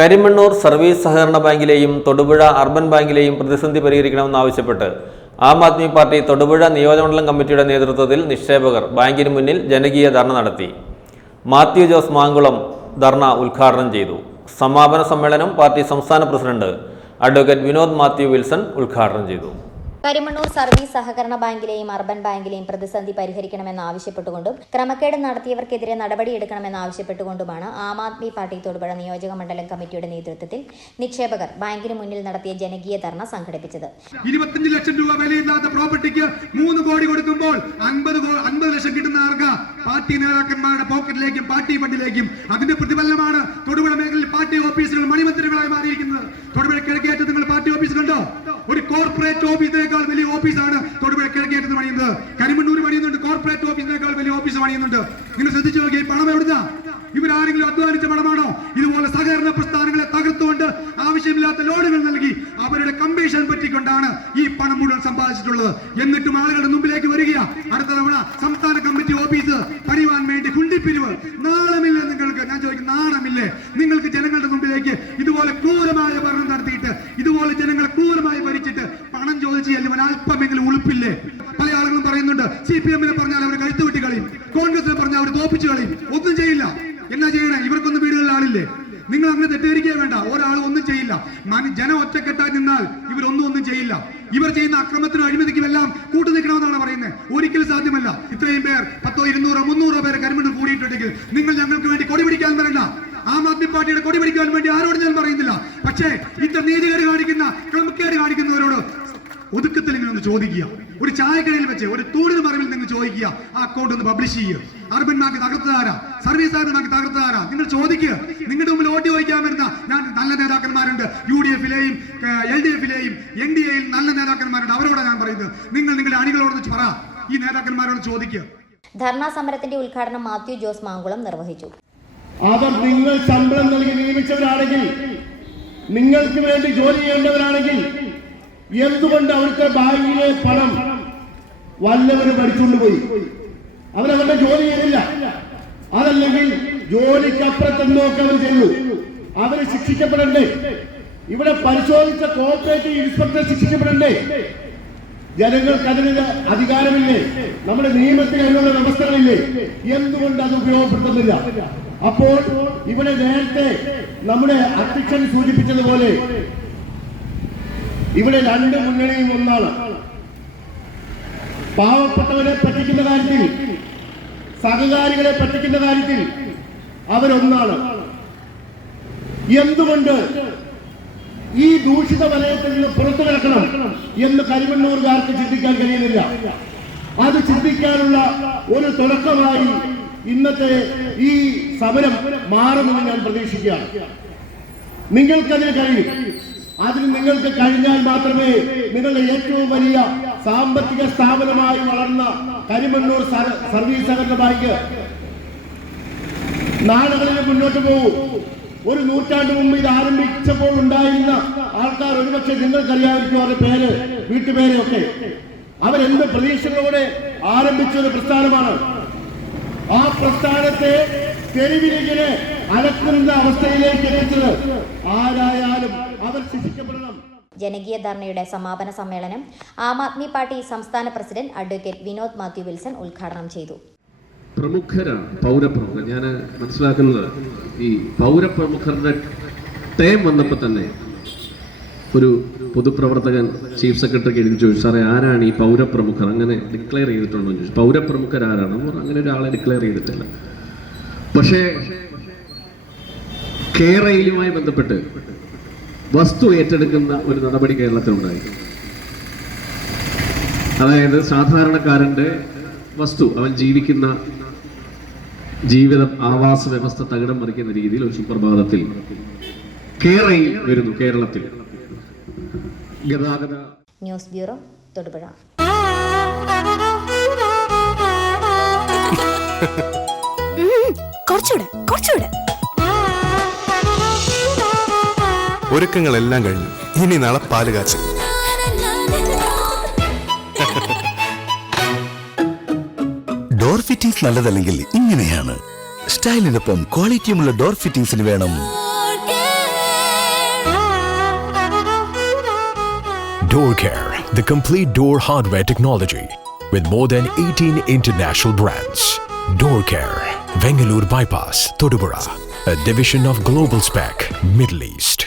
Karimannoor service സഹകരണ ബാങ്കിലെയും Thodupuzha urban ബാങ്കിലെയും പ്രതിസന്ധി പരിഹരിക്കണമെന്നാവശ്യപ്പെട്ട് ആം ആദ്മി പാർട്ടി തൊടുപുഴ നിയോജകമണ്ഡലം കമ്മിറ്റിയുടെ നേതൃത്വത്തിൽ നിക്ഷേപകർ ബാങ്കിന് മുന്നിൽ ജനകീയ ധർണ നടത്തി. മാത്യു ജോസ് മാങ്കുളം ധർണ ഉദ്ഘാടനം ചെയ്തു. സമാപന സമ്മേളനം പാർട്ടി സംസ്ഥാന president advocate Vinod Mathew Wilson ഉദ്ഘാടനം ചെയ്തു. കരിമണ്ണൂർ സർവീസ് സഹകരണ ബാങ്കിലെയും അർബൻ ബാങ്കിലെയും പ്രതിസന്ധി പരിഹരിക്കണമെന്ന് ആവശ്യപ്പെട്ടുകൊണ്ടും ക്രമക്കേട് നടത്തിയവർക്കെതിരെ നടപടിയെടുക്കണമെന്ന് ആവശ്യപ്പെട്ടുകൊണ്ടുമാണ് ആം ആദ്മി പാർട്ടി തൊടുപുഴ നിയോജക മണ്ഡലം കമ്മിറ്റിയുടെ നേതൃത്വത്തിൽ നിക്ഷേപകർ ബാങ്കിന് മുന്നിൽ നടത്തിയ ജനകീയ ധർണ സംഘടിപ്പിച്ചത്. ഇരുപത്തഞ്ച് ലക്ഷം രൂപ വിലയില്ലാത്ത പ്രോപ്പർട്ടിക്ക് മൂന്ന് കോടി കൊടുക്കുമ്പോൾ അൻപത് അൻപത് ലക്ഷം കിട്ടുന്ന ആർക്ക? പാർട്ടി നേതാക്കന്മാരുടെ പോക്കറ്റിലേക്കും പാർട്ടി ഫണ്ടിലേക്കും. അതിന്റെ പ്രതിഫലനമാണ് തൊടുപുഴ മേഖലയിൽ പാർട്ടി ഓഫീസുകൾ മണിമന്ദിരങ്ങളായി മാറിയിരിക്കുന്നത്. തൊടുപുഴ കിഴക്കേറ്റത്ത് നിങ്ങൾ പാർട്ടി ഓഫീസ് കണ്ടോ? ഒരു കോർപ്പറേറ്റ് ഓഫീസിനേക്കാൾ വലിയ ഓഫീസാണ് തൊടുപുഴ കിഴക്കേറ്റത്ത് പണിയുന്നത്. കരിമണ്ണൂർ പണിയുന്നുണ്ട്. കോർപ്പറേറ്റ് ഓഫീസിനേക്കാൾ വലിയ ഓഫീസ് പണിയുന്നുണ്ട്. നിങ്ങൾ ശ്രദ്ധിച്ചു നോക്കിയാൽ ഈ പണം എവിടുന്ന? ഇവരാരെങ്കിലും അധ്വാനിച്ച പണമാണോ? ഇതുപോലെ സഹകരണ പ്രസ്ഥാനങ്ങളെ തകർത്തുകൊണ്ട് ആവശ്യമില്ലാത്ത ലോണുകൾ നൽകി അവരുടെ കമ്മീഷൻ പറ്റിക്കൊണ്ടാണ് ഈ പണം മുഴുവൻ സമ്പാദിച്ചിട്ടുള്ളത്. എന്നിട്ടും ആളുകളുടെ മുമ്പിലേക്ക് വരിക അടുത്ത തവണ സംസ്ഥാന കമ്മിറ്റി ഓഫീസ് പണിയുവാൻ വേണ്ടി കുണ്ടിപ്പിരിവ്. നാണമില്ലേ നിങ്ങൾക്ക്? ഞാൻ ചോദിക്കും നാണമില്ലേ? നിങ്ങൾക്ക് ജനങ്ങളുടെ മുമ്പിലേക്ക് ചോദിച്ച് ചെല്ലുവാൻ അല്പമെങ്കിലും ഉളുപ്പില്ലേ? പല ആളുകളും പറയുന്നുണ്ട് സി പി എമ്മിനെ പറഞ്ഞാൽ അവർ കഴുത്തു വെട്ടി കളയും. കോൺഗ്രസിനെ പറഞ്ഞാൽ അവർ തോപ്പിച്ചു കളയും. ഒന്നും ചെയ്യില്ല. എന്നാ ചെയ്യണേ? ഇവർക്കൊന്നും വീടുകളിൽ ആളില്ലേ? നിങ്ങൾ അങ്ങനെ തെറ്റിദ്ധരിക്കുക വേണ്ട. ഒരാൾ ഒന്നും ചെയ്യില്ല. ജനം ഒറ്റക്കെട്ടായി നിന്നാൽ ഇവരൊന്നും ഒന്നും ചെയ്യില്ല. ഇവർ ചെയ്യുന്ന അക്രമത്തിനും അഴിമതിക്കും എല്ലാം കൂട്ടു നിൽക്കണമെന്നാണ് പറയുന്നത്. ഒരിക്കലും സാധ്യമല്ല. ഇത്രയും പേർ പത്തോ ഇരുന്നൂറോ മുന്നൂറോ പേരെ കരിമണ്ണ് കൂടിയിട്ടുണ്ടെങ്കിൽ നിങ്ങൾ ഞങ്ങൾക്ക് വേണ്ടി കൊടി പിടിക്കാൻ വരണ്ട. ആം ആദ്മി പാർട്ടിയുടെ കൊടി പിടിക്കാൻ വേണ്ടി ആരോട് ഞാൻ പറയുന്നില്ല. പക്ഷേ ഇത്ര നീതികേട് കാണിക്കുന്ന ക്രമക്കേട് കാണിക്കുന്നവരോട് ഒതുക്കത്തിൽ നിങ്ങൾ ഒന്ന് ചോദിക്കുക. ഒരു ചായക്കടയിൽ വെച്ച് ഒരു തൂണിന് മറവിൽ നിങ്ങൾ ചോദിക്കുക. ആ അക്കൗണ്ട് ഒന്ന് പബ്ലിഷ് ചെയ്യുക അർബൻ ബാങ്ക് തകർത്തതാരാ സർവീസ് അർബൻ ബാങ്ക് തകർത്തതാരാ നിങ്ങൾ ചോദിക്കുക നിങ്ങളുടെ മുമ്പിൽ ഓട്ടി വഹിക്കാൻ വരുന്ന ഞാൻ നല്ല നേതാക്കന്മാരുണ്ട്. യു ഡി എഫിലെയും എൽ ഡി എഫിലെയും എൻ ഡി എയിൽ നല്ല നേതാക്കന്മാരുണ്ട്. അവരോടാണ് ഞാൻ പറയുന്നത്. നിങ്ങൾ നിങ്ങളുടെ അണികളോട് പറ. ഈ നേതാക്കന്മാരോട് ചോദിക്കുക ധർണാ സമരത്തിന്റെ ഉദ്ഘാടനം മാത്യു ജോസ് മാങ്കുളം നിർവഹിച്ചു. അവർ നിങ്ങൾ ശമ്പളം നൽകി നിയമിച്ചവരാണെങ്കിൽ നിങ്ങൾക്ക് വേണ്ടി ജോലി ചെയ്യേണ്ടവരാണെങ്കിൽ എന്തുകൊണ്ട് അവിടുത്തെ ബാങ്കിലെ പണം വല്ലവരും പഠിച്ചുകൊണ്ട് പോയി? അവരവരുടെ ജോലി ചെയ്തില്ല. അതല്ലെങ്കിൽ ജോലിക്കപ്പുറത്തെന്തോക്കെ അവർ ചെയ്തു? അവർ ശിക്ഷിക്കപ്പെടണ്ടേ? ഇവിടെ പരിശോധിച്ച കോർപ്പറേറ്റ് ഇൻസ്പെക്ടർ ശിക്ഷിക്കപ്പെടണ്ടേ? ജനങ്ങൾക്ക് അതിന് അധികാരമില്ലേ? നമ്മുടെ നിയമത്തിൽ അതിനുള്ള വ്യവസ്ഥകളില്ലേ? എന്തുകൊണ്ട് അത് ഉപയോഗപ്പെടുത്തുന്നില്ല? അപ്പോൾ ഇവിടെ നേരത്തെ നമ്മുടെ അധ്യക്ഷൻ സൂചിപ്പിച്ചതുപോലെ ഇവിടെ രണ്ട് മുന്നണിയും ഒന്നാണ്. പാവപ്പെട്ടവരെ പറ്റിക്കുന്ന കാര്യത്തിൽ സഹകാരികളെ പറ്റിക്കുന്ന കാര്യത്തിൽ അവരൊന്നാണ്. എന്തുകൊണ്ട് ഈ ദൂഷിത വലയത്തിൽ നിന്ന് പുറത്തു കിടക്കണം എന്ന് കരിമണ്ണൂർകാർക്ക് ചിന്തിക്കാൻ കഴിയുന്നില്ല. അത് ചിന്തിക്കാനുള്ള ഒരു തുടക്കമായി ഇന്നത്തെ ഈ സമരം മാറുമെന്ന് ഞാൻ പ്രതീക്ഷിക്കുകയാണ്. നിങ്ങൾക്കതിന് കഴിയും. അതിന് നിങ്ങൾക്ക് കഴിഞ്ഞാൽ മാത്രമേ നിങ്ങളുടെ ഏറ്റവും വലിയ സാമ്പത്തിക സ്ഥാപനമായി വളർന്ന കരിമണ്ണൂർ സർവീസ് സഹകരണ ബാങ്ക് നാടുകളിൽ മുന്നോട്ട് പോകും. ഒരു നൂറ്റാണ്ട് മുമ്പ് ഇത് ആരംഭിച്ചപ്പോൾ ഉണ്ടായിരുന്ന ആൾക്കാർ ഒരുപക്ഷെ നിങ്ങൾക്കറിയാമായിരിക്കും അവരുടെ പേര് വീട്ടുപേരെയൊക്കെ. അവരെന്ത് പ്രതീക്ഷകളോടെ ആരംഭിച്ച ഒരു പ്രസ്ഥാനമാണ്? ആ പ്രസ്ഥാനത്തെ തെരുവിലിങ്ങനെ അലക്കുന്ന അവസ്ഥയിലേക്ക് എത്തിച്ചത് ആരായാലും അവർ ശിക്ഷിക്കപ്പെടണം ജനകീയ ധർണയുടെ സമാപന സമ്മേളനം ആം ആദ്മി പാർട്ടി സംസ്ഥാന president advocate Vinod Mathew Wilson ഉദ്ഘാടനം ചെയ്തു. പ്രമുഖരാണ് പൗരപ്രമുഖർ ഞാൻ മനസ്സിലാക്കുന്നത് ഈ പൗരപ്രമുഖരുടെ ടേം വന്നപ്പോൾ തന്നെ ഒരു പൊതുപ്രവർത്തകൻ ചീഫ് സെക്രട്ടറിക്ക് എഴുതി ചോദിച്ചു സാറേ ആരാണ് ഈ പൗരപ്രമുഖർ? അങ്ങനെ ഡിക്ലെയർ ചെയ്തിട്ടുണ്ടോ എന്ന് ചോദിച്ചു. പൗരപ്രമുഖർ ആരാണ്? അങ്ങനെ ഒരാളെ ഡിക്ലെയർ ചെയ്തിട്ടില്ല. പക്ഷേ കേരളയിലുമായി ബന്ധപ്പെട്ട് വസ്തു ഏറ്റെടുക്കുന്ന ഒരു നടപടി കേരളത്തിലുണ്ടായി അതായത് സാധാരണക്കാരന്റെ വസ്തു അവൻ ജീവിക്കുന്ന ജീവിതം ആവാസ വ്യവസ്ഥ തകിടം മറിക്കുന്ന രീതിയിൽ ഒരു സുപ്രഭാതത്തിൽ കേരളയിൽ വരുന്നു കേരളത്തിൽ. ഗതാഗത ന്യൂസ് ബ്യൂറോ തൊടുപുഴ. കുറച്ചുകൂടെ കുറച്ചുകൂടെ. ഒരുക്കങ്ങളെല്ലാം കഴിഞ്ഞു ഇനി നാളെ പാൽ കാച്ചൽ ഡോർ ഫിറ്റിംഗ്സ് നല്ലതല്ലെങ്കിൽ ഇങ്ങനെയാണ് സ്റ്റൈലിനൊപ്പം ക്വാളിറ്റിയുമുള്ള ഡോർ ഫിറ്റിംഗ്സിന് വേണം Door Care, the complete door hardware technology with more than 18 international brands. Door Care, Vengaluru Bypass, Todupura, a division of Global Spec, Middle East.